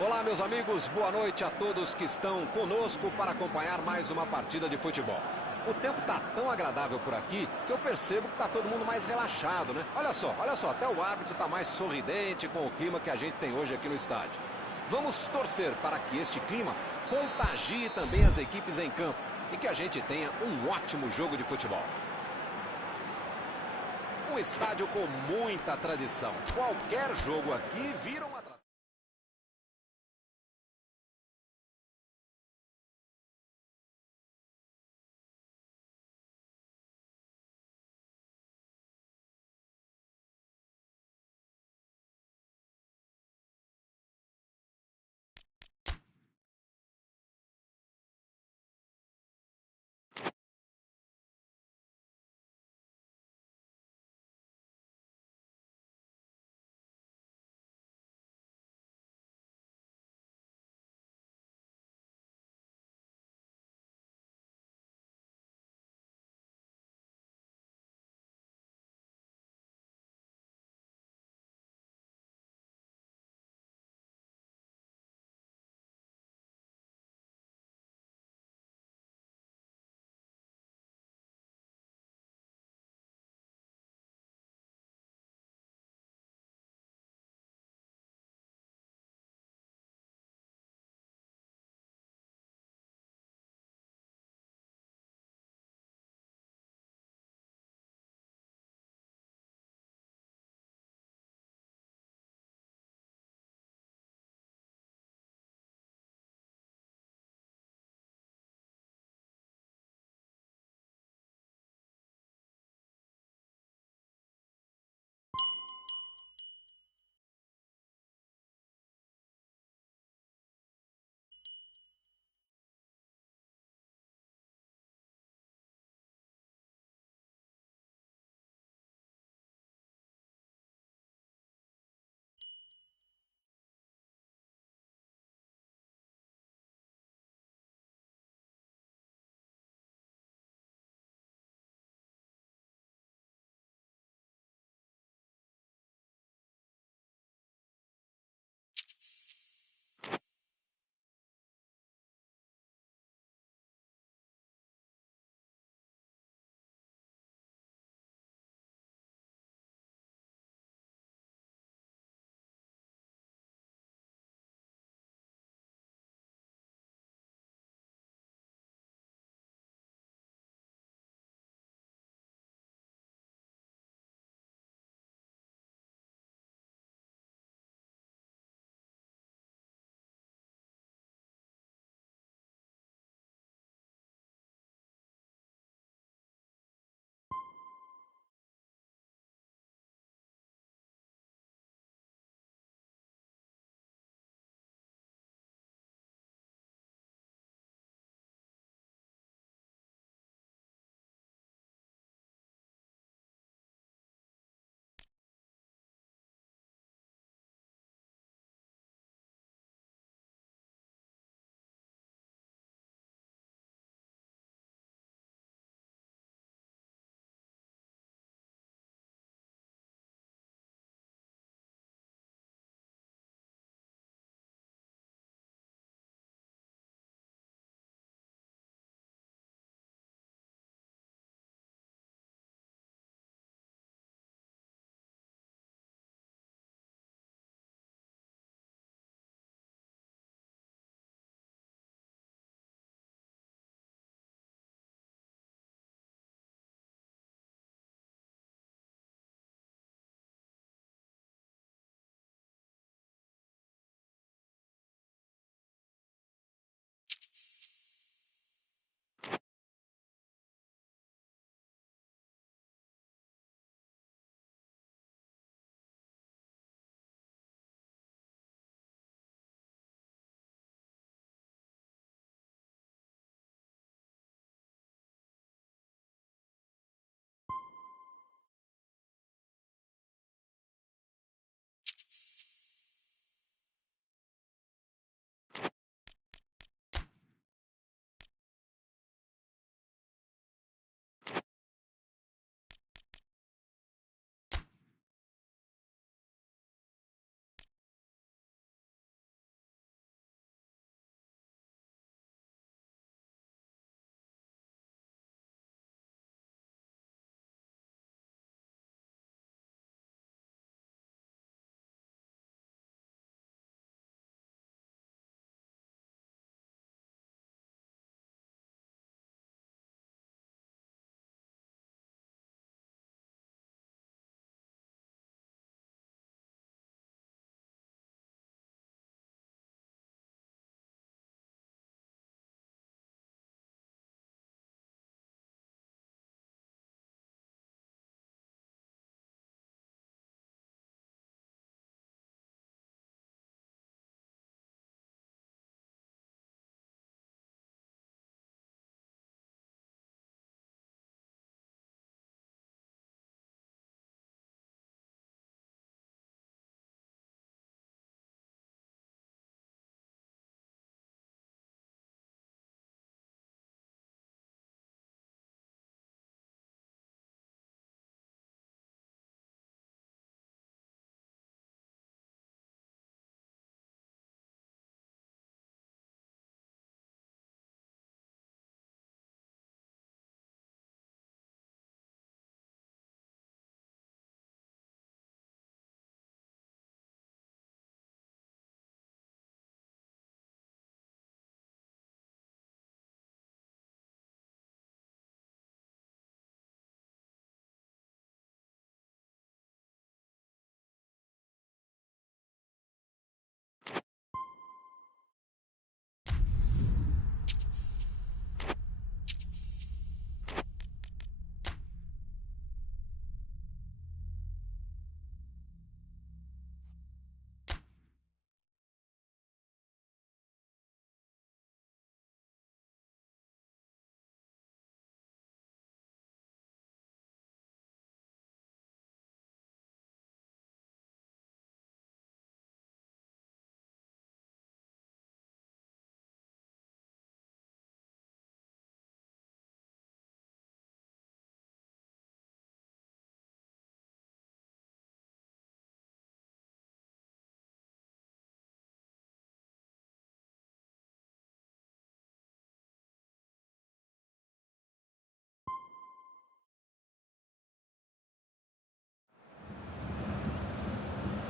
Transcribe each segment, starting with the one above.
Olá, meus amigos, boa noite a todos que estão conosco para acompanhar mais uma partida de futebol. O tempo está tão agradável por aqui que eu percebo que está todo mundo mais relaxado, né? Olha só, até o árbitro está mais sorridente com o clima que a gente tem hoje aqui no estádio. Vamos torcer para que este clima contagie também as equipes em campo e que a gente tenha um ótimo jogo de futebol. Um estádio com muita tradição. Qualquer jogo aqui vira uma atração.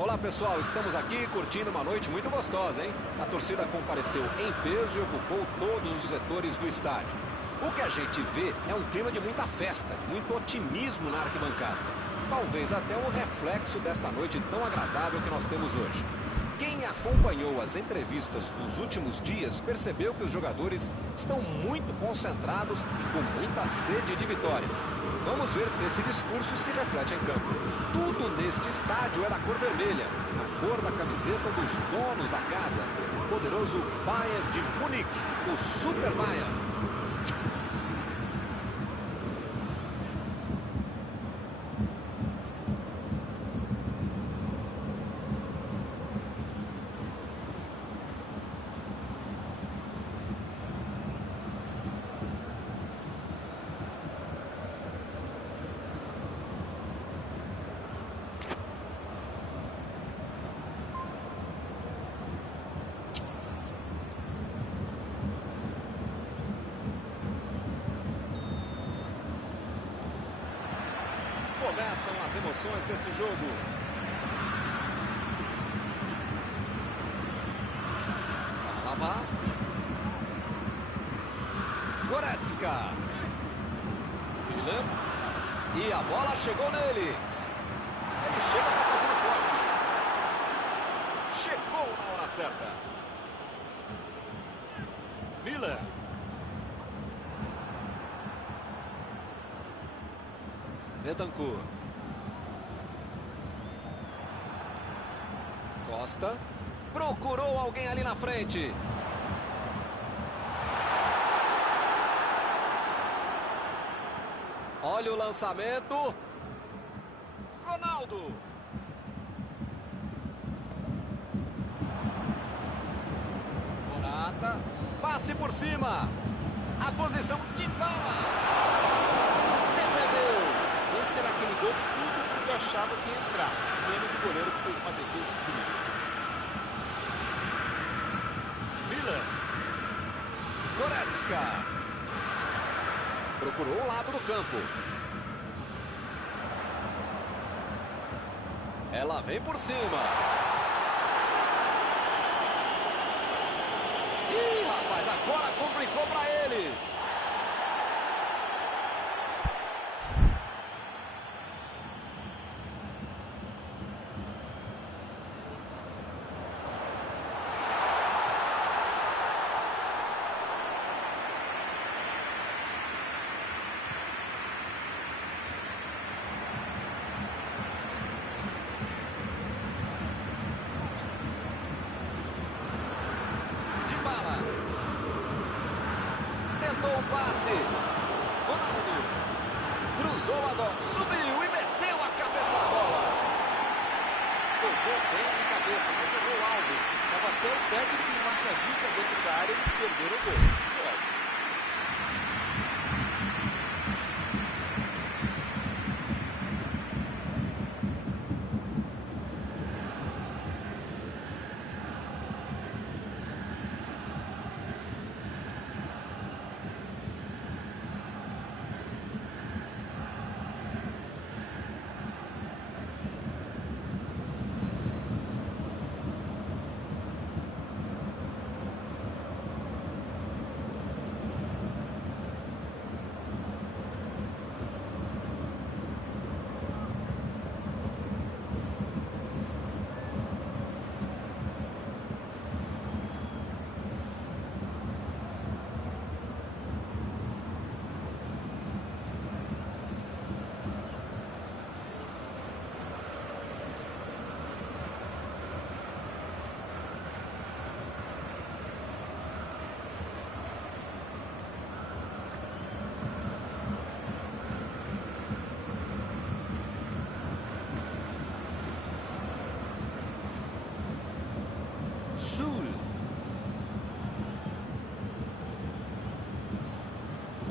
Olá pessoal, estamos aqui curtindo uma noite muito gostosa, hein? A torcida compareceu em peso e ocupou todos os setores do estádio. O que a gente vê é um clima de muita festa, de muito otimismo na arquibancada. Talvez até um reflexo desta noite tão agradável que nós temos hoje. Quem acompanhou as entrevistas dos últimos dias percebeu que os jogadores estão muito concentrados e com muita sede de vitória. Vamos ver se esse discurso se reflete em campo. Tudo neste estádio é da cor vermelha, a cor da camiseta dos donos da casa. O poderoso Bayern de Munique, o Super Bayern. Começam as emoções deste jogo. Alaba. Goretzka. Milan. E a bola chegou nele. Ele chega para fazer o corte. Chegou na hora certa. Milan. Bentancur. Costa. Procurou alguém ali na frente. Olha o lançamento. Ronaldo. Morata. Passe por cima. A posição de bala. Defendeu. Esse era aquele gol que todo mundo achava que ia entrar, menos o goleiro que fez uma defesa incrível. Milan. Goretzka. Procurou o lado do campo. Ela vem por cima. Ih, rapaz, agora complicou para eles. Tentou o passe. Ronaldo. Cruzou a bola. Subiu e meteu a cabeça na bola. Tocou bem de cabeça, mas errou algo. Estava até o técnico e o massagista dentro da área, eles perderam o gol.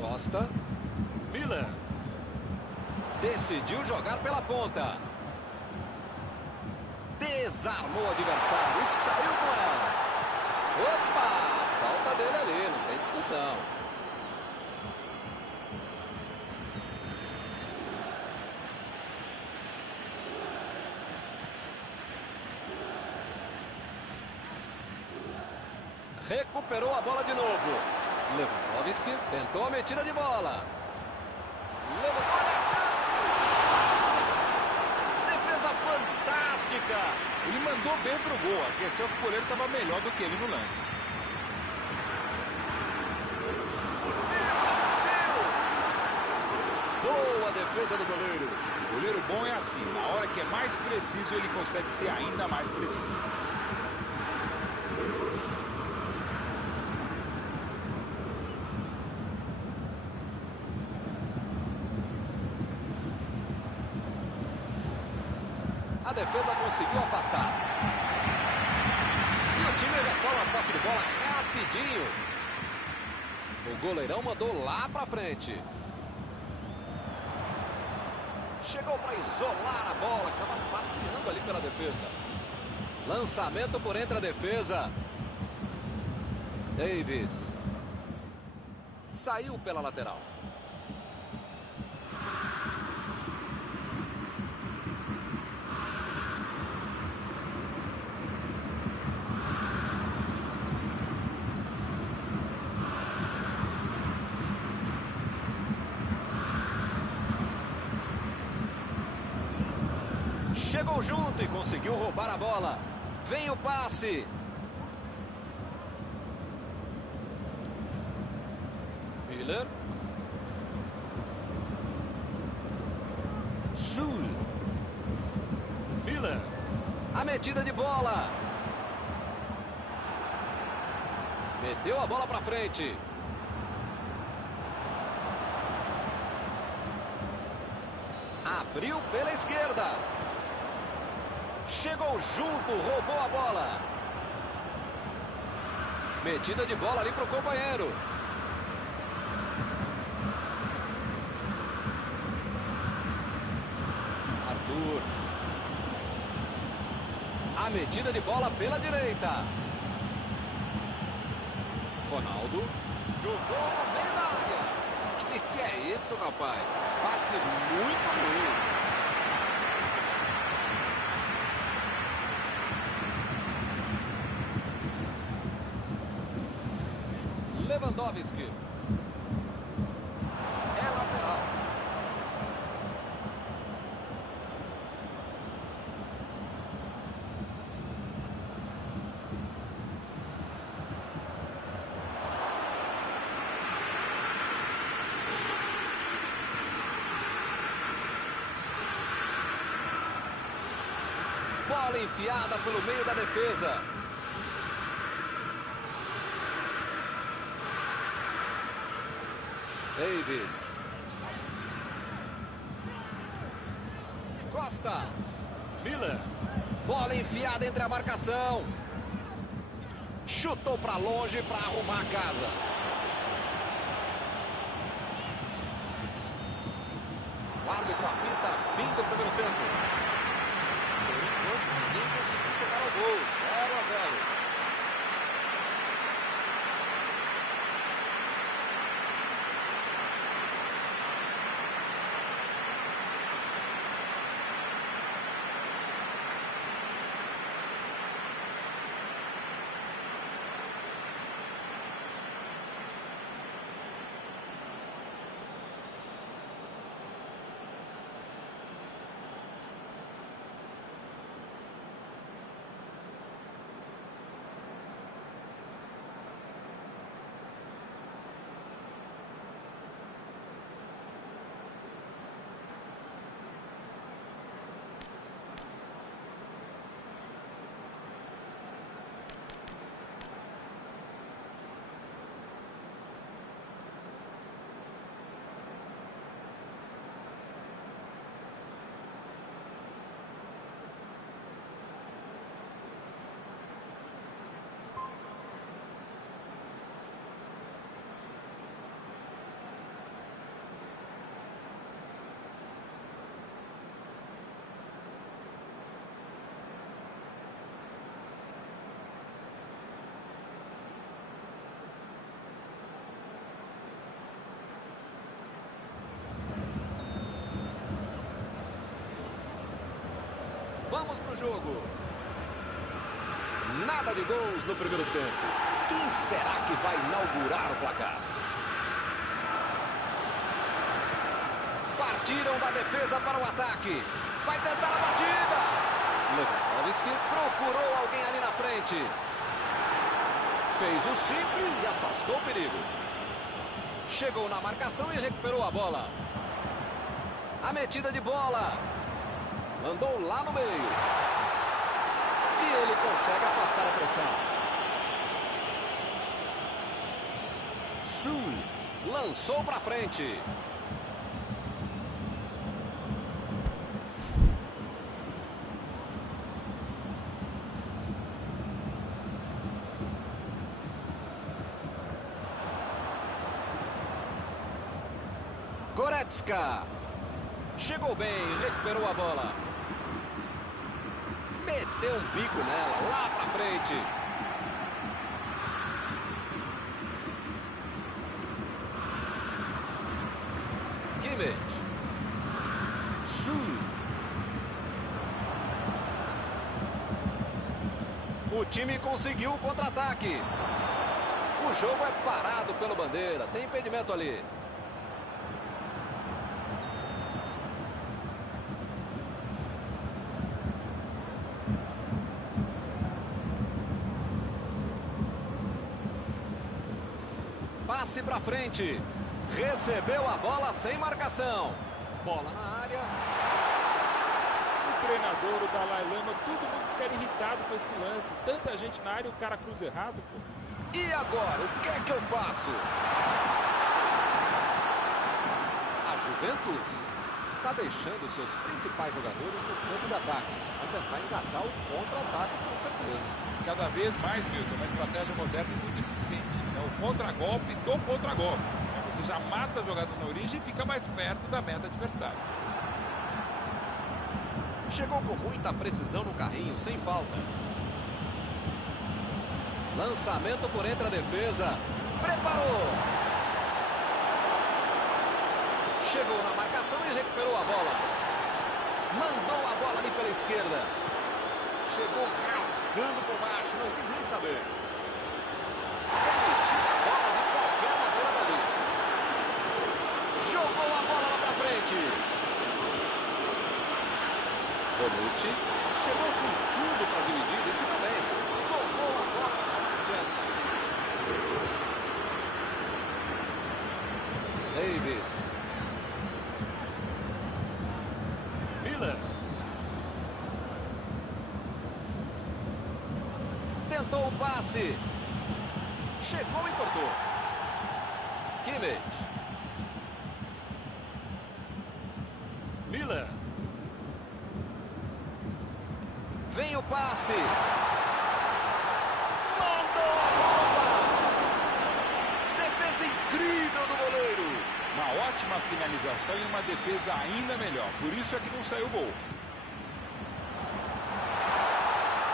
Costa. Milan. Decidiu jogar pela ponta. Desarmou o adversário e saiu com ela. Opa! Falta dele ali, não tem discussão. Recuperou a bola de novo. Lewandowski tentou a metida de bola. Levantou a chance. Defesa fantástica. Ele mandou bem pro gol. A questão é que o goleiro estava melhor do que ele no lance. Boa defesa do goleiro. O goleiro bom é assim. Na hora que é mais preciso, ele consegue ser ainda mais preciso. A defesa conseguiu afastar. E o time retoma a posse de bola rapidinho. O goleirão mandou lá pra frente. Chegou para isolar a bola, que estava passeando ali pela defesa. Lançamento por entre a defesa. Davis. Saiu pela lateral. Chegou junto e conseguiu roubar a bola. Vem o passe. Miller. Sul. Miller. A metida de bola. Meteu a bola para frente. Abriu pela esquerda. Chegou junto, roubou a bola. Metida de bola ali para o companheiro. Arthur. A metida de bola pela direita. Ronaldo. Jogou no meio da área. Que é isso, rapaz? Passe muito ruim. Lewandowski. É lateral. Bola enfiada pelo meio da defesa. Davis. Costa. Miller. Bola enfiada entre a marcação. Chutou para longe para arrumar a casa. O árbitro apita fim do primeiro tempo. Ninguém conseguiu chegar ao gol. 0-0. Vamos pro jogo. Nada de gols no primeiro tempo. Quem será que vai inaugurar o placar? Partiram da defesa para o ataque. Vai tentar a batida. Lewandowski procurou alguém ali na frente. Fez o simples e afastou o perigo. Chegou na marcação e recuperou a bola. A metida de bola. Mandou lá no meio. E ele consegue afastar a pressão. Su lançou para frente. Goretzka. Chegou bem, recuperou a bola. Meteu um bico nela, lá pra frente. Kimmich. Su. O time conseguiu o contra-ataque. O jogo é parado pelo bandeira, tem impedimento ali. Passe para frente. Recebeu a bola sem marcação. Bola na área. O treinador, o Dalai Lama, todo mundo fica irritado com esse lance. Tanta gente na área e o cara cruza errado, pô. E agora, o que é que eu faço? A Juventus está deixando seus principais jogadores no campo de ataque. Vai tentar engatar o contra-ataque, com certeza. E cada vez mais, Milton, uma estratégia moderna e muito eficiente. É o contra-golpe do contra-golpe. Você já mata a jogada na origem e fica mais perto da meta adversária. Chegou com muita precisão no carrinho, sem falta. Lançamento por entre a defesa. Preparou. Chegou na marcação e recuperou a bola. Mandou a bola ali pela esquerda. Chegou rasgando por baixo, não quis nem saber. Permitiu a bola de qualquer maneira dali. Jogou a bola lá pra frente. Bonucci chegou com tudo para dividir, desse também. Tocou a bola na certa. Davis. Miller. Tentou o passe. Chegou e cortou. Kimmich. Miller. Vem o passe. Mandou a bola. Defesa incrível do goleiro. Uma ótima finalização e uma defesa ainda melhor. Por isso é que não saiu gol.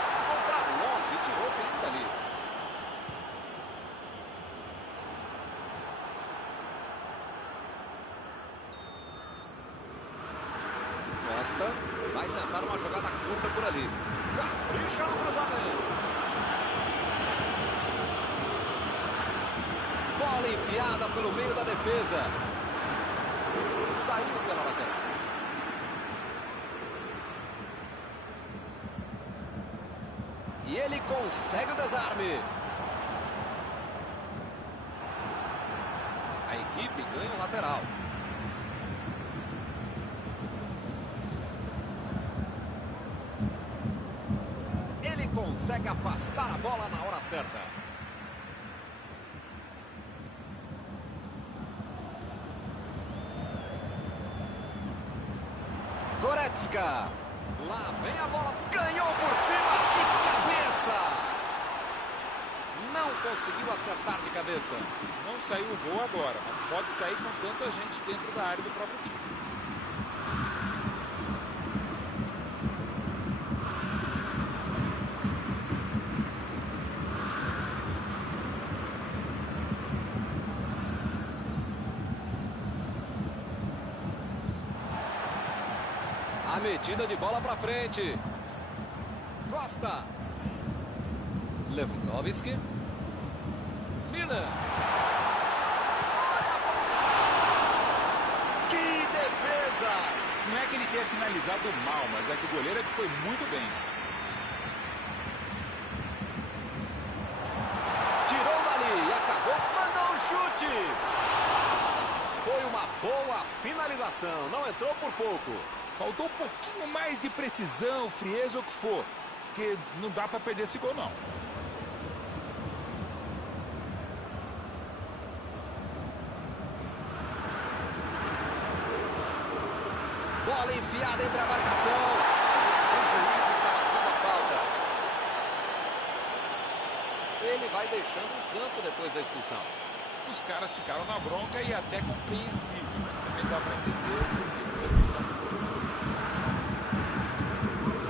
Ficou pra longe e tirou o perigo dali. Costa vai tentar uma jogada curta por ali. Capricha no cruzamento. Bola enfiada pelo meio da defesa. Saiu pela lateral. E ele consegue o desarme. A equipe ganha o lateral. Ele consegue afastar a bola na hora certa. Goretzka. Lá vem a bola. Ganhou por cima de cabeça. Não conseguiu acertar de cabeça. Não saiu o gol agora, mas pode sair com tanta gente dentro da área do próprio time. A metida de bola para frente. Costa. Lewandowski. Miller. Que defesa! Não é que ele tenha finalizado mal, mas é que o goleiro foi muito bem. Tirou dali e acabou, mandou um chute. Foi uma boa finalização, não entrou por pouco. Faltou um pouquinho mais de precisão, frieza ou o que for. Porque não dá para perder esse gol, não. Bola enfiada entre a marcação. O juiz está marcando a falta. Ele vai deixando o campo depois da expulsão. Os caras ficaram na bronca e até compreensível, mas também dá para entender porque o perfil está ficando.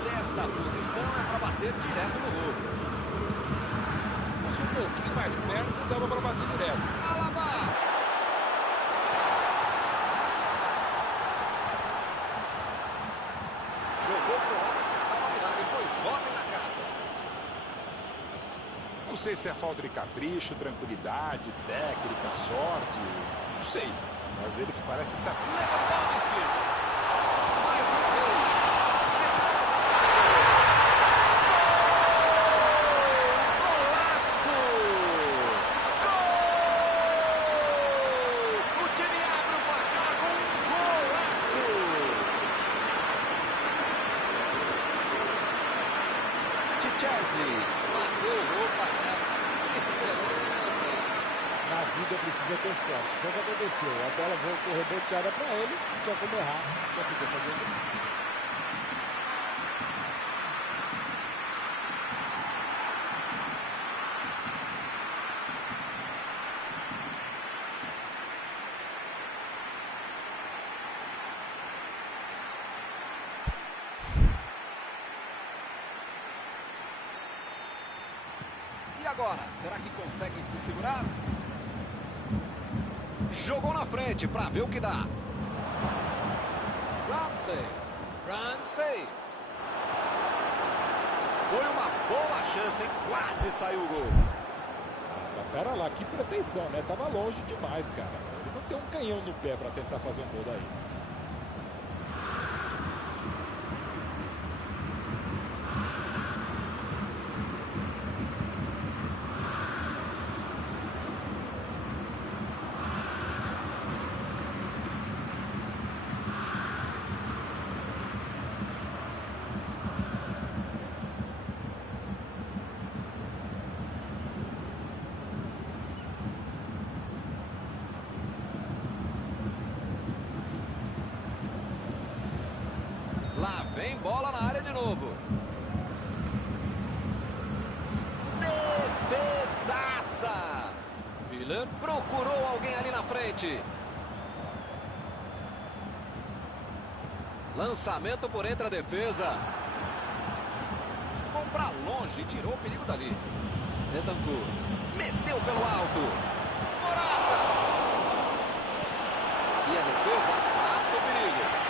Desta posição é para bater direto no gol. Se fosse um pouquinho mais perto, dava para bater direto. Alaba! Jogou pro lado que estava virado e pôs ordem na casa. Não sei se é falta de capricho, tranquilidade, técnica, sorte, não sei. Mas eles parecem saber. Lewandowski. Mais uma vez. Golaço! Gol! O time abre o placar com um golaço! Chesney bateu roupa nessa. Na vida precisa ter sorte. Foi o que aconteceu. A bola voltou reboteada para ele, não tinha como errar, só podia fazer gol. E agora? Será que conseguem se segurar? Jogou na frente para ver o que dá. Ramsey. Foi uma boa chance, hein? Quase saiu o gol. Mas pera lá, que pretensão, né? Tava longe demais, cara. Ele não tem um canhão no pé para tentar fazer um gol daí. Lá vem bola na área de novo. Defesaça! Miller procurou alguém ali na frente. Lançamento por entre a defesa. Jogou para longe e tirou o perigo dali. Betancourt meteu pelo alto. Morata! E a defesa afasta o perigo.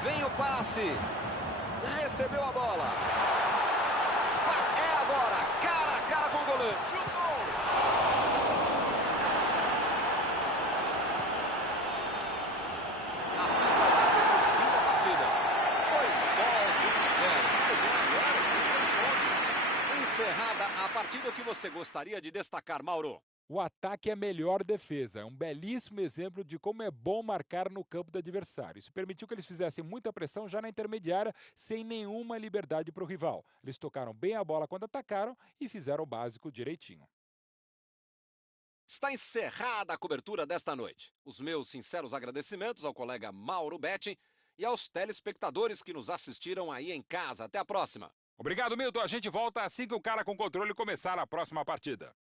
Vem o passe. Recebeu a bola. Mas é agora. Cara a cara com o goleiro. Chutou. A bola bateu no fim da partida. Foi só o 1 a 0. Mais 1 a 0. Encerrada a partida, o que você gostaria de destacar, Mauro? O ataque é a melhor defesa. É um belíssimo exemplo de como é bom marcar no campo do adversário. Isso permitiu que eles fizessem muita pressão já na intermediária, sem nenhuma liberdade para o rival. Eles tocaram bem a bola quando atacaram e fizeram o básico direitinho. Está encerrada a cobertura desta noite. Os meus sinceros agradecimentos ao colega Mauro Betting e aos telespectadores que nos assistiram aí em casa. Até a próxima. Obrigado, Milton. A gente volta assim que o cara com controle começar a próxima partida.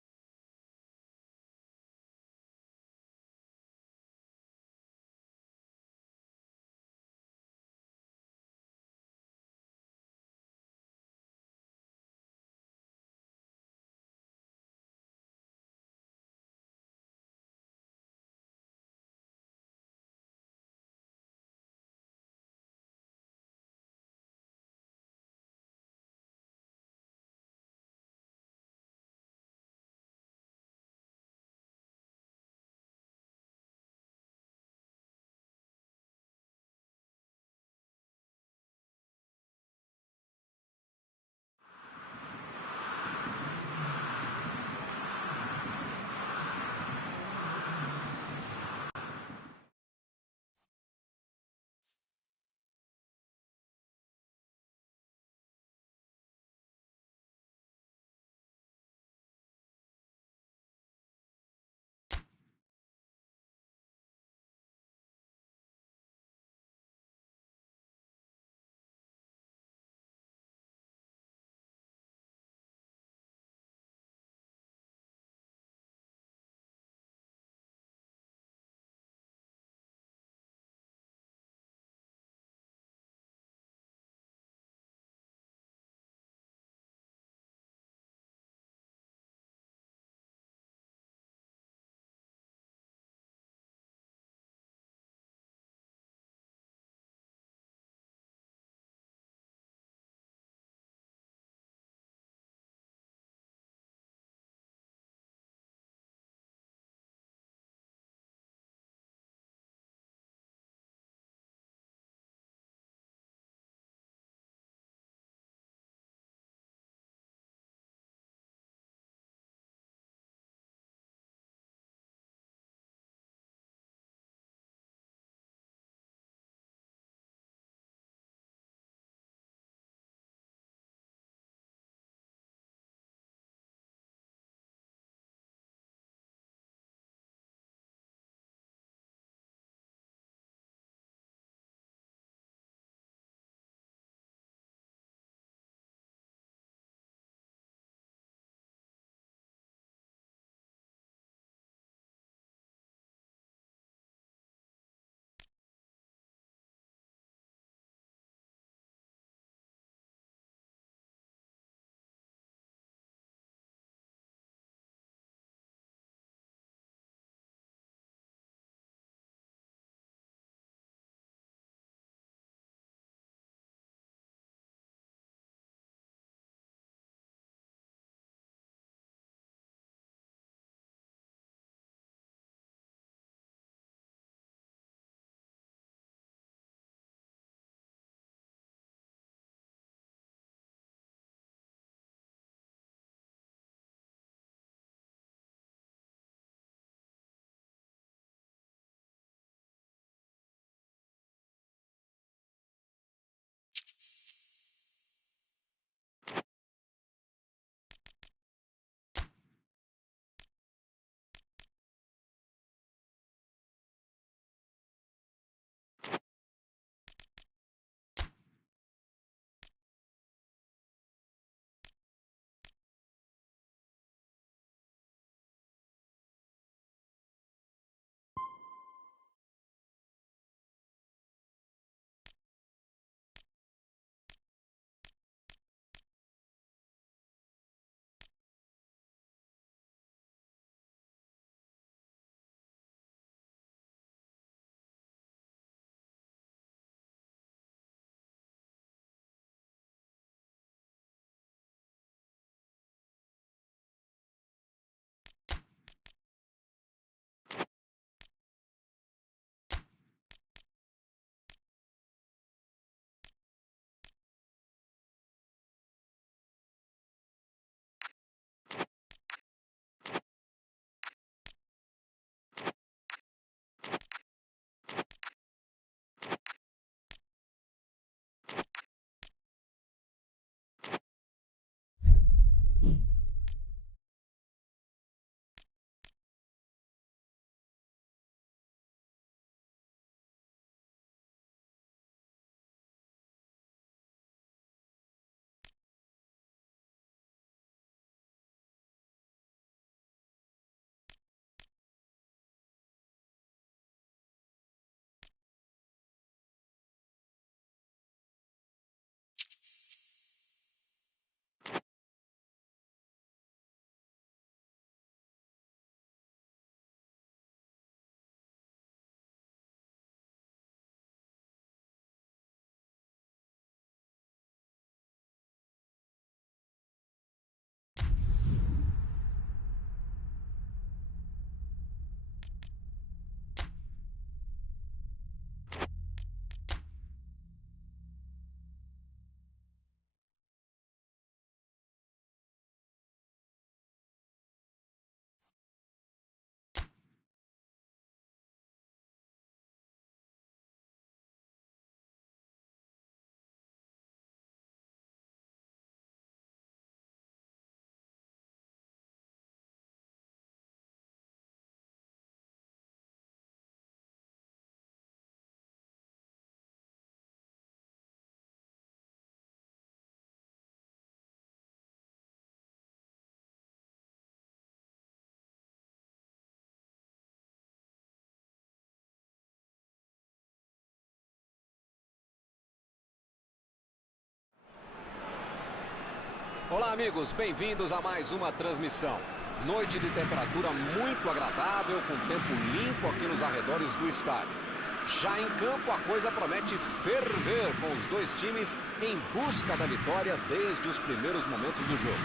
Olá, amigos, bem-vindos a mais uma transmissão. Noite de temperatura muito agradável, com tempo limpo aqui nos arredores do estádio. Já em campo, a coisa promete ferver, com os dois times em busca da vitória desde os primeiros momentos do jogo.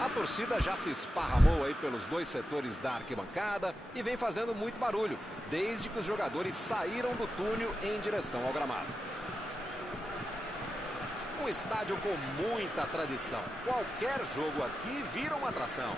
A torcida já se esparramou aí pelos dois setores da arquibancada e vem fazendo muito barulho, desde que os jogadores saíram do túnel em direção ao gramado. Um estádio com muita tradição. Qualquer jogo aqui vira uma atração.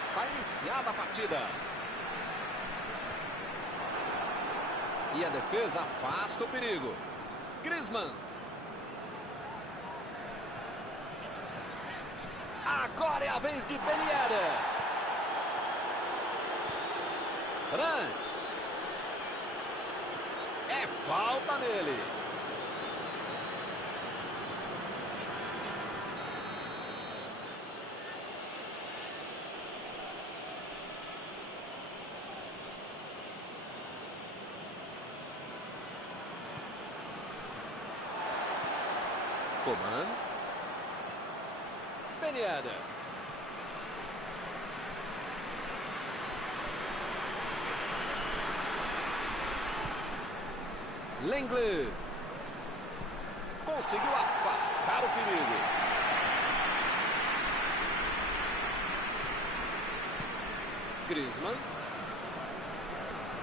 Está iniciada a partida. E a defesa afasta o perigo. Griezmann. Agora é a vez de Ben Yedder. Brandt. É falta nele. Coman. Ben Yedder. Lenglet. Conseguiu afastar o perigo. Griezmann.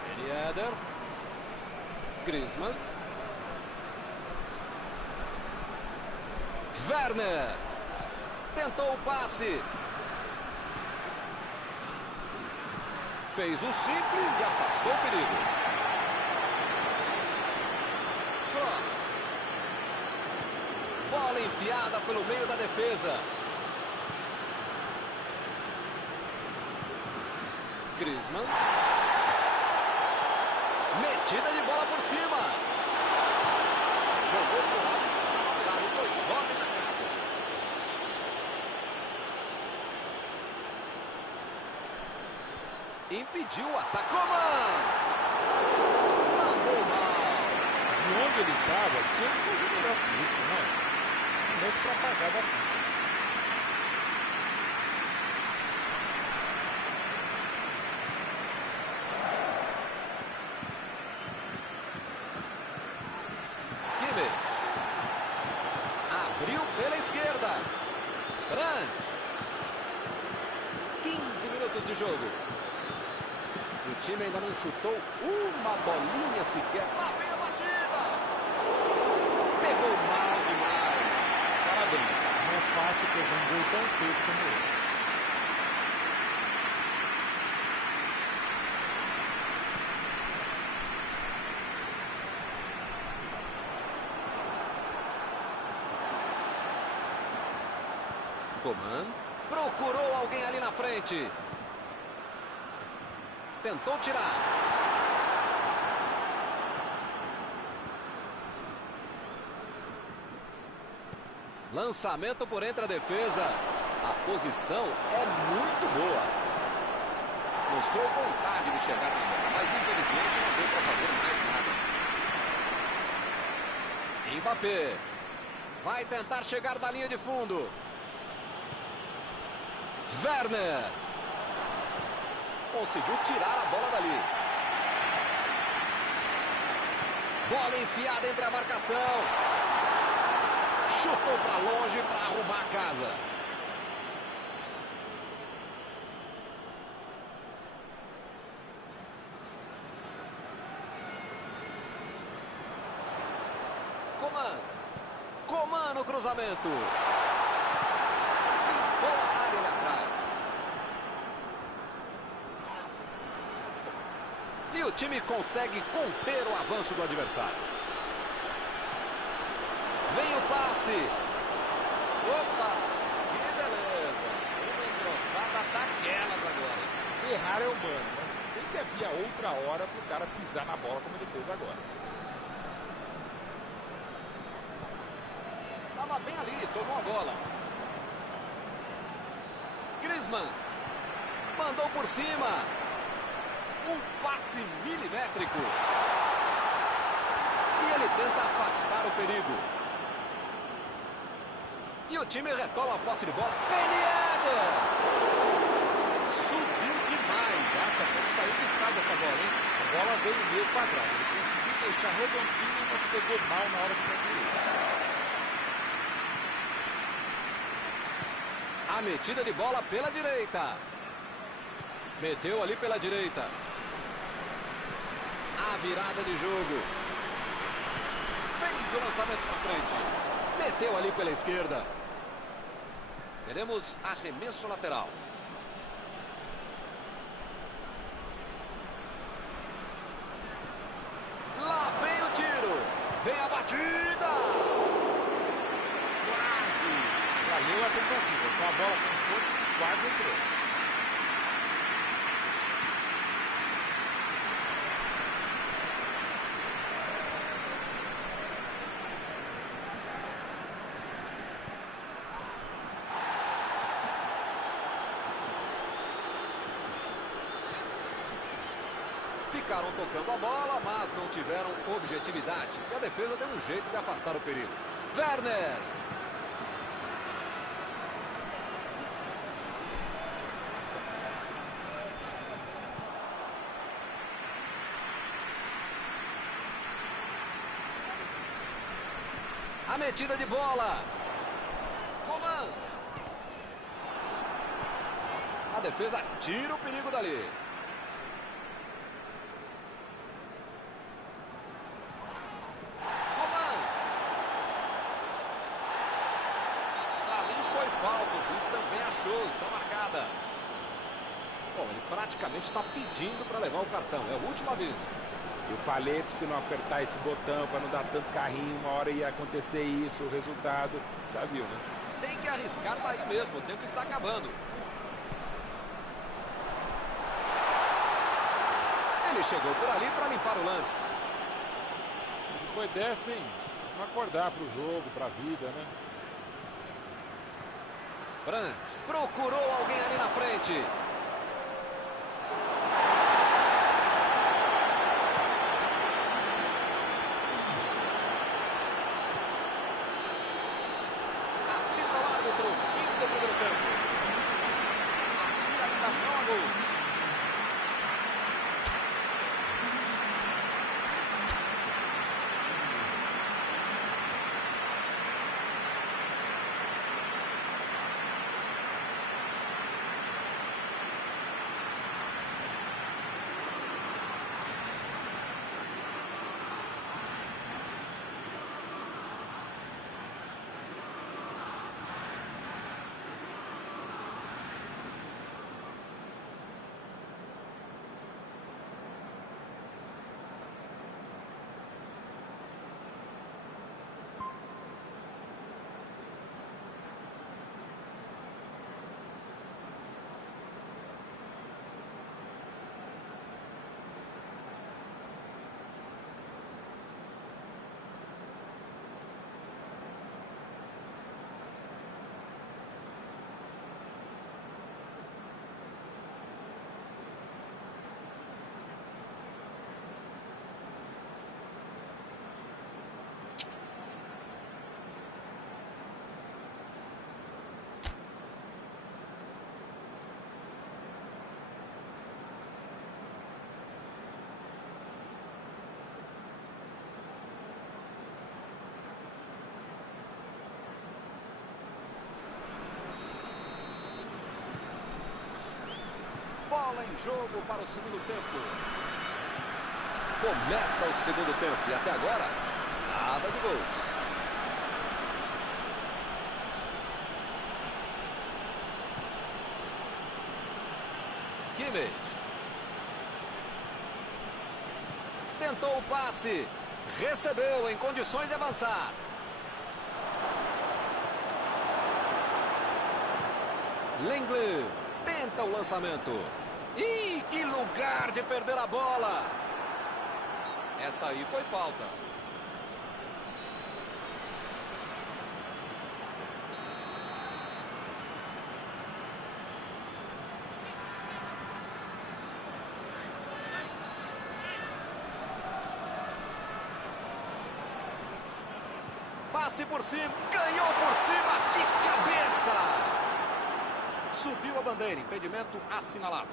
Ben Yedder. Griezmann. Werner. Tentou o passe. Fez o simples e afastou o perigo. Cross. Bola enfiada pelo meio da defesa. Griezmann. Metida de bola por cima. Jogou pro lado que estava virado e foi fora da casa. Impediu o ataque. Coman! Mandou mal. De onde ele estava, tinha que fazer melhor que isso, né? Mesmo para pagar da frente. Kimmich. Abriu pela esquerda. Brandt. 15 minutos de jogo. O time ainda não chutou uma bolinha sequer. Lá vem a batida. Pegou mal demais. Parabéns. Não é fácil perder um gol tão feito como esse. Coman procurou alguém ali na frente. Tentou tirar. Lançamento por entre a defesa. A posição é muito boa. Mostrou vontade de chegar na bola, mas infelizmente não deu para fazer mais nada. Mbappé. Vai tentar chegar da linha de fundo. Werner. Conseguiu tirar a bola dali. Bola enfiada entre a marcação. Chutou para longe para arrumar a casa. Coman no cruzamento. Limpou a área ali atrás. E o time consegue conter o avanço do adversário. Vem o passe. Opa, que beleza. Uma engrossada daquelas agora, hein? Errar é humano, mas tem que haver outra hora para o cara pisar na bola como ele fez agora. Estava bem ali, tomou a bola. Griezmann mandou por cima. Um passe milimétrico. E ele tenta afastar o perigo. E o time retoma a posse de bola. Ben-Yedder! Subiu demais. Acho até que saiu do estádio essa bola, hein? A bola veio meio quadrado. Ele conseguiu deixar redondinho, mas pegou mal na hora de concluir. A metida de bola pela direita. Meteu ali pela direita. A virada de jogo. Fez o lançamento para frente. Meteu ali pela esquerda. Teremos arremesso lateral. Lá vem o tiro. Vem a batida. Quase. Valeu a tentativa. Com a bola com força, quase entrou. Ficaram tocando a bola, mas não tiveram objetividade. E a defesa deu um jeito de afastar o perigo. Werner. A metida de bola. Coman. A defesa tira o perigo dali. Falta, o juiz também achou, está marcada. Bom, ele praticamente está pedindo para levar o cartão, é o último aviso. Eu falei para você não apertar esse botão, para não dar tanto carrinho, uma hora ia acontecer isso, o resultado, já viu, né? Tem que arriscar daí mesmo, o tempo está acabando. Ele chegou por ali para limpar o lance. Depois dessa, hein? Vamos acordar para o jogo, para a vida, né? Brandt procurou alguém ali na frente. Apita o árbitro, fim do primeiro tempo. Aqui ainda não há gol. Bola em jogo para o segundo tempo. Começa o segundo tempo e até agora, nada de gols. Kimmich. Tentou o passe. Recebeu em condições de avançar. Lenglet tenta o lançamento. Ih, que lugar de perder a bola. Essa aí foi falta. Passe por cima, ganhou por cima de cabeça. Subiu a bandeira, impedimento assinalado.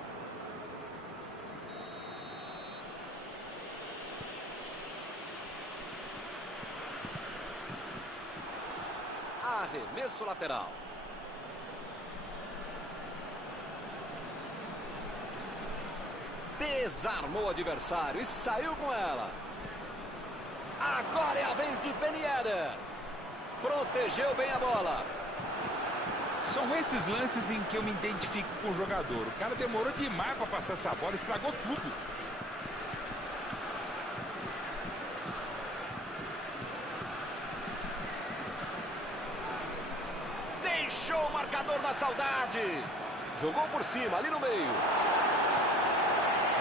Arremesso lateral. Desarmou o adversário e saiu com ela. Agora é a vez de Ben Yedder. Protegeu bem a bola. São esses lances em que eu me identifico com o jogador. O cara demorou demais para passar essa bola, estragou tudo. Deixou o marcador da saudade. Jogou por cima, ali no meio.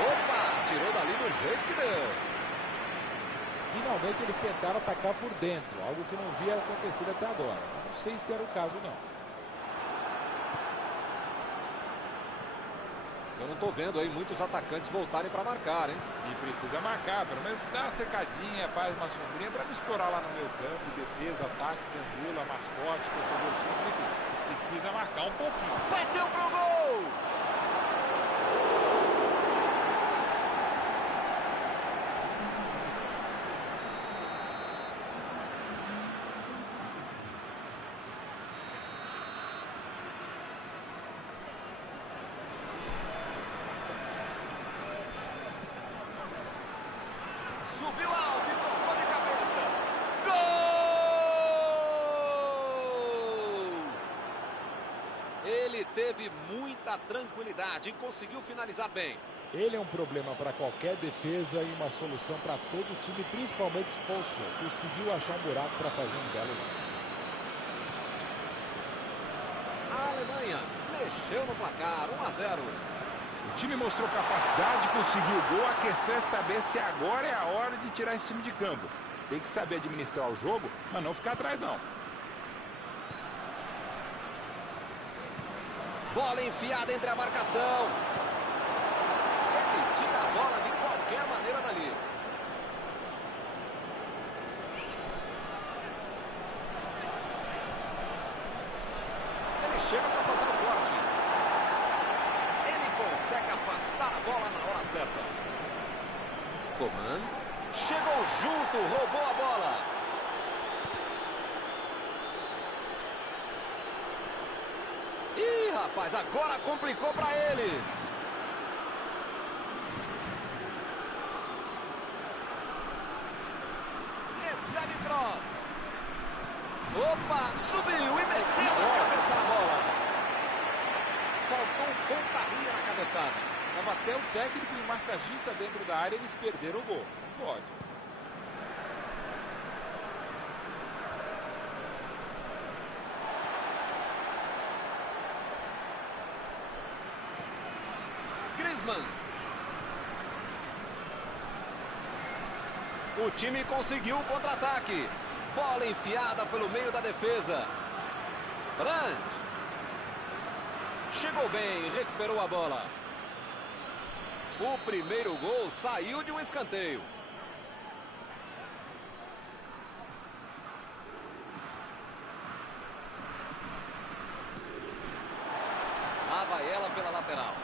Opa, tirou dali do jeito que deu. Finalmente eles tentaram atacar por dentro, algo que não havia acontecido até agora. Não sei se era o caso, não. Eu não tô vendo aí muitos atacantes voltarem para marcar, hein? E precisa marcar, pelo menos dá uma cercadinha, faz uma sombrinha para não estourar lá no meio campo, defesa, ataque, gandula, mascote, torcedor simples, enfim. Precisa marcar um pouquinho. Bateu pro gol! Subiu alto e tocou de cabeça. Gol! Ele teve muita tranquilidade e conseguiu finalizar bem. Ele é um problema para qualquer defesa e uma solução para todo o time, principalmente se for o seu. Conseguiu achar um buraco para fazer um belo lance. A Alemanha mexeu no placar, 1-0. O time mostrou capacidade, conseguiu o gol. A questão é saber se agora é a hora de tirar esse time de campo. Tem que saber administrar o jogo, mas não ficar atrás, não. Bola enfiada entre a marcação. Ele tira a bola de qualquer maneira dali. Ele chega para fazer o corte. Ele consegue afastar a bola na hora certa. Coman chegou junto, roubou a bola. Ih, rapaz, agora complicou para eles. Recebe cross. Opa, subiu e meteu a cabeça na bola. Faltou um pontaria na cabeçada. Tava até o técnico e o massagista dentro da área, eles perderam o gol. Não pode. Griezmann. O time conseguiu o contra-ataque. Bola enfiada pelo meio da defesa. Brandt. Chegou bem, recuperou a bola. O primeiro gol saiu de um escanteio. Lá vai ela pela lateral.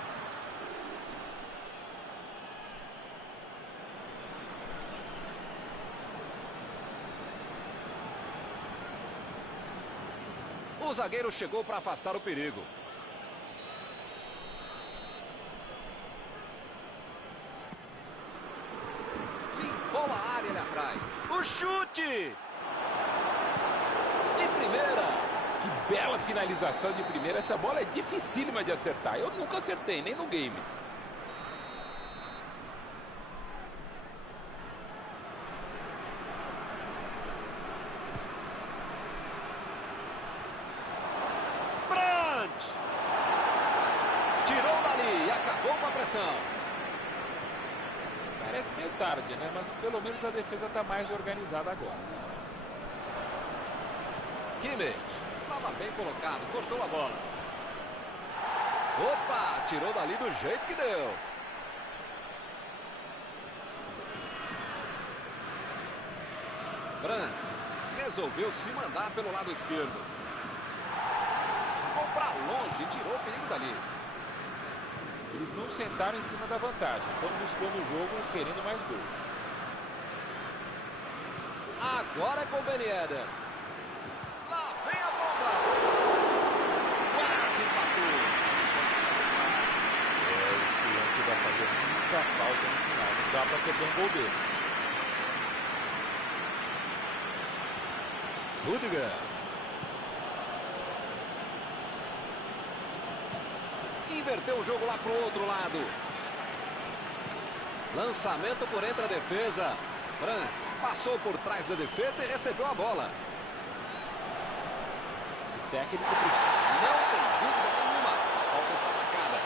O zagueiro chegou para afastar o perigo. Limpou a área ali atrás. O chute! De primeira. Que bela finalização de primeira. Essa bola é dificílima de acertar. Eu nunca acertei, nem no game. acabou com a pressão. Parece meio tarde, né? Mas pelo menos a defesa está mais organizada agora. Kimmich estava bem colocado, cortou a bola. Opa, tirou dali do jeito que deu. Brandt resolveu se mandar pelo lado esquerdo. Jogou para longe e tirou o perigo dali. Eles não sentaram em cima da vantagem. Estão buscando o jogo, querendo mais gol. Agora é com o Ben Yedder. Lá vem a bomba. Quase empatou. Esse lance vai fazer muita falta no final. Não dá para perder um gol desse. Rudiger. Inverteu o jogo lá pro outro lado. Lançamento por entre a defesa. Brandt passou por trás da defesa e recebeu a bola. O técnico precisa... Não tem dúvida nenhuma. A falta está marcada.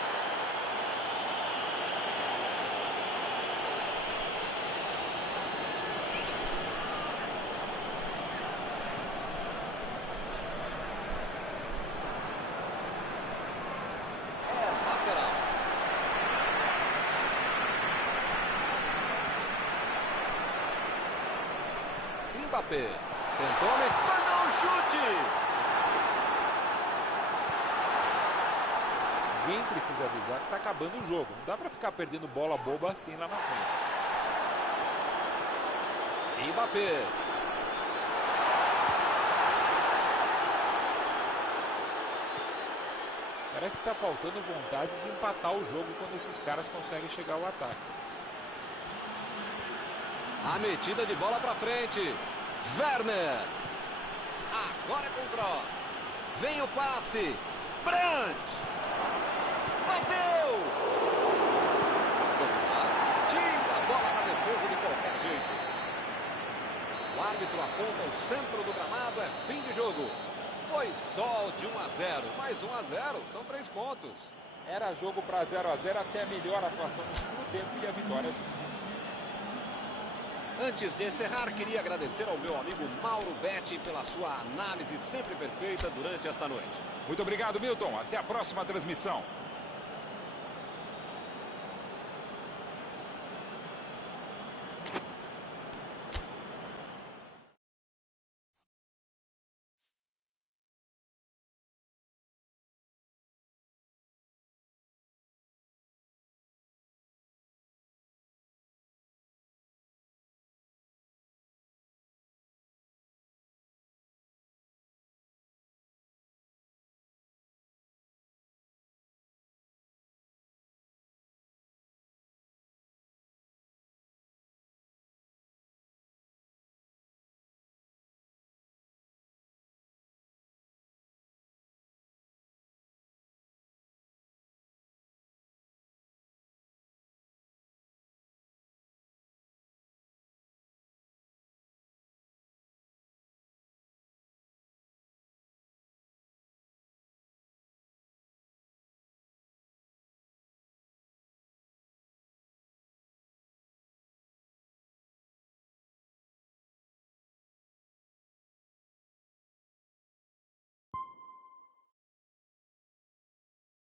Mbappé tentou, mandou um chute. Ninguém precisa avisar que está acabando o jogo. Não dá para ficar perdendo bola boba assim lá na frente. Mbappé. Parece que está faltando vontade de empatar o jogo quando esses caras conseguem chegar ao ataque. A metida de bola para frente. Werner. Agora é com o Kroos. Vem o passe. Brandt. Bateu. Tira a bola da defesa de qualquer jeito. O árbitro aponta o centro do gramado. É fim de jogo. Foi só de 1-0. Mais 1-0. São 3 pontos. Era jogo para 0-0 até a melhor atuação no segundo tempo e a vitória justa. Antes de encerrar, queria agradecer ao meu amigo Mauro Betti pela sua análise sempre perfeita durante esta noite. Muito obrigado, Milton. Até a próxima transmissão.